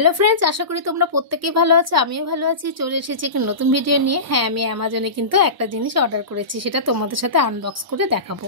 Hello friends, আশা করি তোমরা প্রত্যেকেই ভালো আছো। আমিও ভালো আছি। চলে এসেছি একটা নতুন ভিডিও নিয়ে। হ্যাঁ, আমি অ্যামাজনে কিন্তু একটা জিনিস অর্ডার করেছি, সেটা তোমাদের সাথে আনবক্স করে দেখাবো।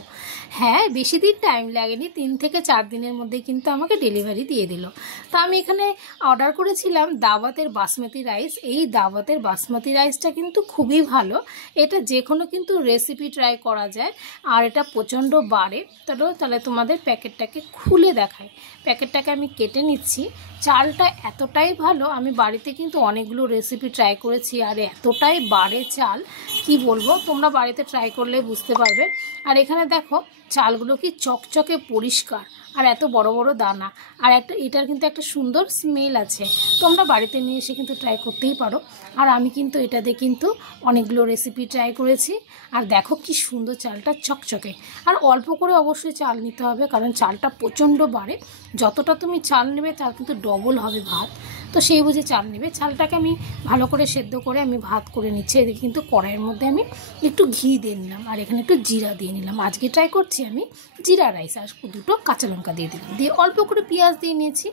হ্যাঁ, বেশি দিন টাইম লাগেনি, 3 থেকে 4 দিনের মধ্যেই কিন্তু আমাকে ডেলিভারি দিয়ে দিল। তো আমি এখানে অর্ডার করেছিলাম দাওয়াতের বাসমতি রাইস। এই দাওয়াতের বাসমতি রাইসটা কিন্তু খুবই ভালো। এটা যে কোনো কিন্তু রেসিপি ট্রাই করা যায়, আর এটা প্রচণ্ড বাড়ে। তাহলে তোমাদের প্যাকেটটাকে খুলে দেখায়। প্যাকেটটাকে আমি কেটে নিচ্ছি। চালটা এতটাই ভালো, আমি বাড়িতে কিন্তু অনেকগুলো রেসিপি ট্রাই করেছি, আর এতটাই বাড়ে চাল কি বলবো, তোমরা বাড়িতে ট্রাই করলে বুঝতে পারবে। আর এখানে দেখো চালগুলো কি চকচকে পরিষ্কার, আর এত বড় বড় দানা, আর এটার কিন্তু একটা সুন্দর স্মেল আছে। তোমরা বাড়িতে নিয়ে এসে কিন্তু ট্রাই করতেই পারো। আর আমি কিন্তু এটাতে কিন্তু অনেকগুলো রেসিপি ট্রাই করেছি। আর দেখো কি সুন্দর চালটা চকচকে। আর অল্প করে অবশ্যই চাল নিতে হবে, কারণ চালটা প্রচণ্ড বাড়ে। যতটা তুমি চাল নেবে তার কিন্তু ডবল হবে ভাত, তো সেই বুঝে চাল নেবে। চালটাকে আমি ভালো করে সেদ্ধ করে আমি ভাত করে নিচ্ছি। এদিকে কিন্তু কড়াইয়ের মধ্যে আমি একটু ঘি দিয়ে নিলাম, আর এখানে একটু জিরা দিয়ে নিলাম। আজকে ট্রাই করছি আমি জিরা রাইস, আর 2টো কাঁচা লঙ্কা দিয়ে দিলাম, দিয়ে অল্প করে পেঁয়াজ দিয়ে নিয়েছি।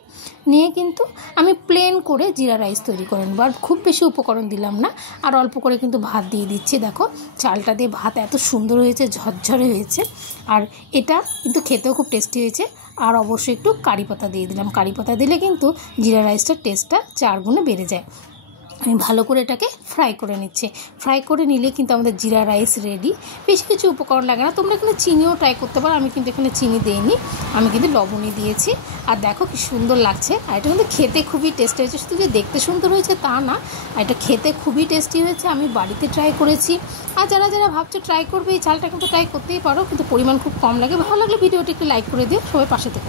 নিয়ে কিন্তু আমি প্লেন করে জিরা রাইস তৈরি করে নেব, আর খুব বেশি উপকরণ দিলাম না। আর অল্প করে কিন্তু ভাত দিয়ে দিচ্ছি। দেখো চালটা দিয়ে ভাত এত সুন্দর হয়েছে, ঝরঝরে হয়েছে। আর এটা কিন্তু খেতেও খুব টেস্টি হয়েছে। আর অবশ্যই একটু কারি পাতা দিয়ে দিলাম। কারি পাতা দিলে কিন্তু জিরা রাইসটার টেস্টটা 4 গুণে বেড়ে যায়। আমি ভালো করে এটাকে ফ্রাই করে নিচ্ছি। ফ্রাই করে নিলে কিন্তু আমাদের জিরা রাইস রেডি। বেশি কিছু উপকরণ লাগে না। তোমরা এখানে চিনিও ট্রাই করতে পারো, আমি কিন্তু এখানে চিনি দিইনি, আমি কিন্তু লবণই দিয়েছি। আর দেখো কি সুন্দর লাগছে। আর এটা কিন্তু খেতে খুবই টেস্টি হয়েছে। শুধু যে দেখতে সুন্দর হয়েছে তা না, এটা খেতে খুবই টেস্টি হয়েছে। আমি বাড়িতে ট্রাই করেছি। আর যারা যারা ভাবছো ট্রাই করবে, এই চালটা কিন্তু ট্রাই করতেই পারো, কিন্তু পরিমাণ খুব কম লাগে। ভালো লাগলে ভিডিওটি একটু লাইক করে দিও। সবাই পাশে থেকে